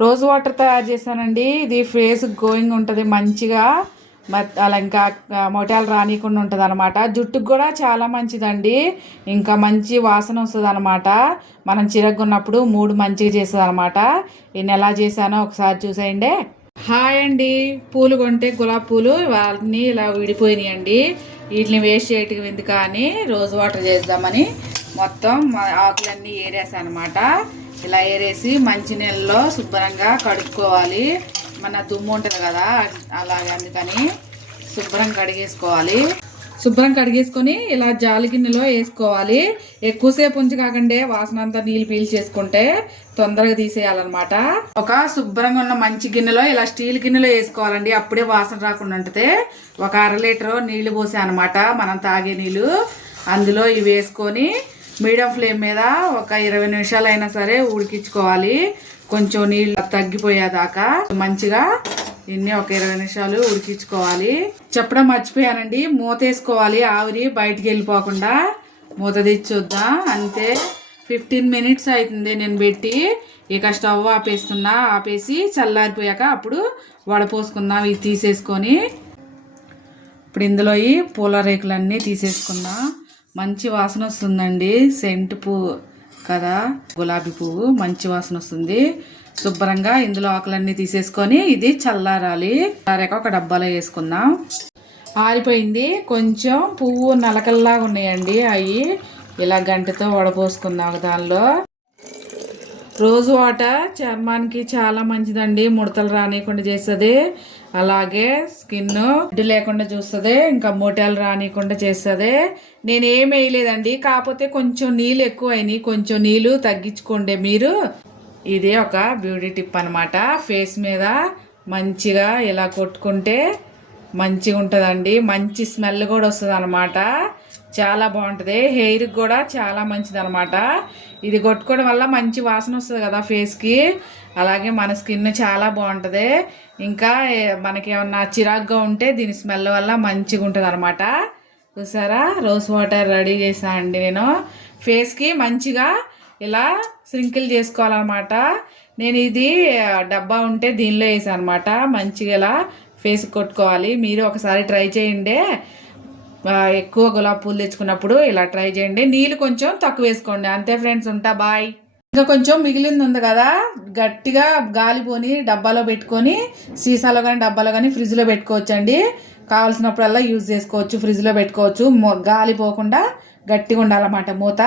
Rose water తయారు చేశానండి. ఇది ఫేస్ గ్లోయింగ్ ఉంటుంది మంచిగా, అలా ఇంకా మొటియాలు రానియకుండా ఉంటుంది అనమాట. జుట్టుకు కూడా చాలా మంచిదండి. ఇంకా మంచి వాసన వస్తుంది అనమాట. మనం చిరగ్గున్నప్పుడు మూడు మంచిగా చేస్తుంది అనమాట. నేను ఎలా చేశానో ఒకసారి చూసేయండి. హాయ్ అండి. పూలు కొంటే గులాబీ పూలు వాటిని ఇలా విడిపోయినాయండి. వీటిని వేస్ట్ చేయటం ఎందుకు అని రోజ్ వాటర్ చేద్దామని మొత్తం ఆకులన్నీ ఏరేసాను అనమాట. ఇలా ఏరేసి మంచినీళ్ళలో శుభ్రంగా కడుక్కోవాలి. మన దుమ్ము ఉంటుంది కదా, అలాగే అందుకని శుభ్రం కడిగేసుకోవాలి. శుభ్రం కడిగేసుకొని ఇలా జాలి గిన్నెలో వేసుకోవాలి. ఎక్కువసేపు ఉంచి కాకండి, వాసన అంతా నీళ్ళు పీల్చేసుకుంటే తొందరగా తీసేయాలన్నమాట. ఒక శుభ్రంగా ఉన్న మంచి గిన్నెలో ఇలా స్టీల్ గిన్నెలో వేసుకోవాలండి. అప్పుడే వాసన రాకుండా ఉంటుంది. ఒక 1/2 లీటరు నీళ్లు పోసా అనమాట, మనం తాగే నీళ్ళు. అందులో ఇవి వేసుకొని మీడియం ఫ్లేమ్ మీద ఒక 20 నిమిషాలు అయినా సరే ఉడికించుకోవాలి. కొంచెం నీళ్ళు తగ్గిపోయేదాకా మంచిగా ఇన్ని ఒక 20 నిమిషాలు ఉడికించుకోవాలి. చెప్పడం మర్చిపోయానండి, మూత వేసుకోవాలి. ఆవిరి బయటికి వెళ్ళిపోకుండా మూత తెచ్చి చూద్దాం. అంతే, 15 మినిట్స్ అవుతుంది నేను పెట్టి. ఇక స్టవ్ ఆపేస్తున్నా. ఆపేసి చల్లారిపోయాక అప్పుడు వడపోసుకుందాం. ఇది తీసేసుకొని ఇప్పుడు ఇందులో ఈ పూల రేకులన్నీ తీసేసుకుందాం. మంచి వాసన వస్తుందండి. సెంట్ పువ్వు కదా, గులాబీ పువ్వు మంచి వాసన వస్తుంది. శుభ్రంగా ఇందులో ఆకులన్నీ తీసేసుకొని ఇది చల్లారాలి. చల్లారాక ఒక డబ్బాలో వేసుకుందాం. ఆరిపోయింది. కొంచెం పువ్వు నలకల్లాగా ఉన్నాయండి, అవి ఇలా గంటతో వడపోసుకుందాం. దానిలో రోజ్ వాటర్ చర్మానికి చాలా మంచిదండి. ముడతలు రానియకుండా చేస్తుంది. అలాగే స్కిన్ జిడ్డు లేకుండా చూస్తుంది. ఇంకా మొటియాలు రానియకుండా చేస్తుంది. నేను ఏం వేయలేదండి, కాకపోతే కొంచెం నీళ్ళు ఎక్కువ అయినాయి. కొంచెం నీళ్ళు తగ్గించుకోండి మీరు. ఇది ఒక బ్యూటీ టిప్ అనమాట. ఫేస్ మీద మంచిగా ఇలా కొట్టుకుంటే మంచిగా ఉంటుందండి. మంచి స్మెల్ కూడా వస్తుంది అనమాట. చాలా బాగుంటుంది. హెయిర్కి కూడా చాలా మంచిది అనమాట. ఇది కొట్టుకోవడం వల్ల మంచి వాసన వస్తుంది కదా ఫేస్కి. అలాగే మన స్కిన్ చాలా బాగుంటుంది. ఇంకా మనకి ఏమన్నా చిరాగ్గా ఉంటే దీని స్మెల్ వల్ల మంచిగా ఉంటుంది అనమాట. చూసారా, రోజ్ వాటర్ రెడీ చేసా అండి నేను. ఫేస్కి మంచిగా ఇలా స్ప్రింకిల్ చేసుకోవాలన్నమాట. నేను ఇది డబ్బా ఉంటే దీనిలో వేసాను అనమాట. మంచిగా ఇలా ఫేస్కి కొట్టుకోవాలి. మీరు ఒకసారి ట్రై చేయండి. ఎక్కువ గులాబీ పూలు తెచ్చుకున్నప్పుడు ఇలా ట్రై చేయండి. నీళ్ళు కొంచెం తక్కువ వేసుకోండి. అంతే ఫ్రెండ్స్, ఉంటా, బాయ్. ఇంకా కొంచెం మిగిలింది ఉంది కదా, గట్టిగా గాలిపోని డబ్బాలో పెట్టుకొని సీసాలో కానీ డబ్బాలో కానీ ఫ్రిడ్జ్లో పెట్టుకోవచ్చండి. కావాల్సినప్పుడల్లా యూజ్ చేసుకోవచ్చు. ఫ్రిడ్జ్లో పెట్టుకోవచ్చు. గాలి పోకుండా గట్టిగా ఉండాలన్నమాట మూత.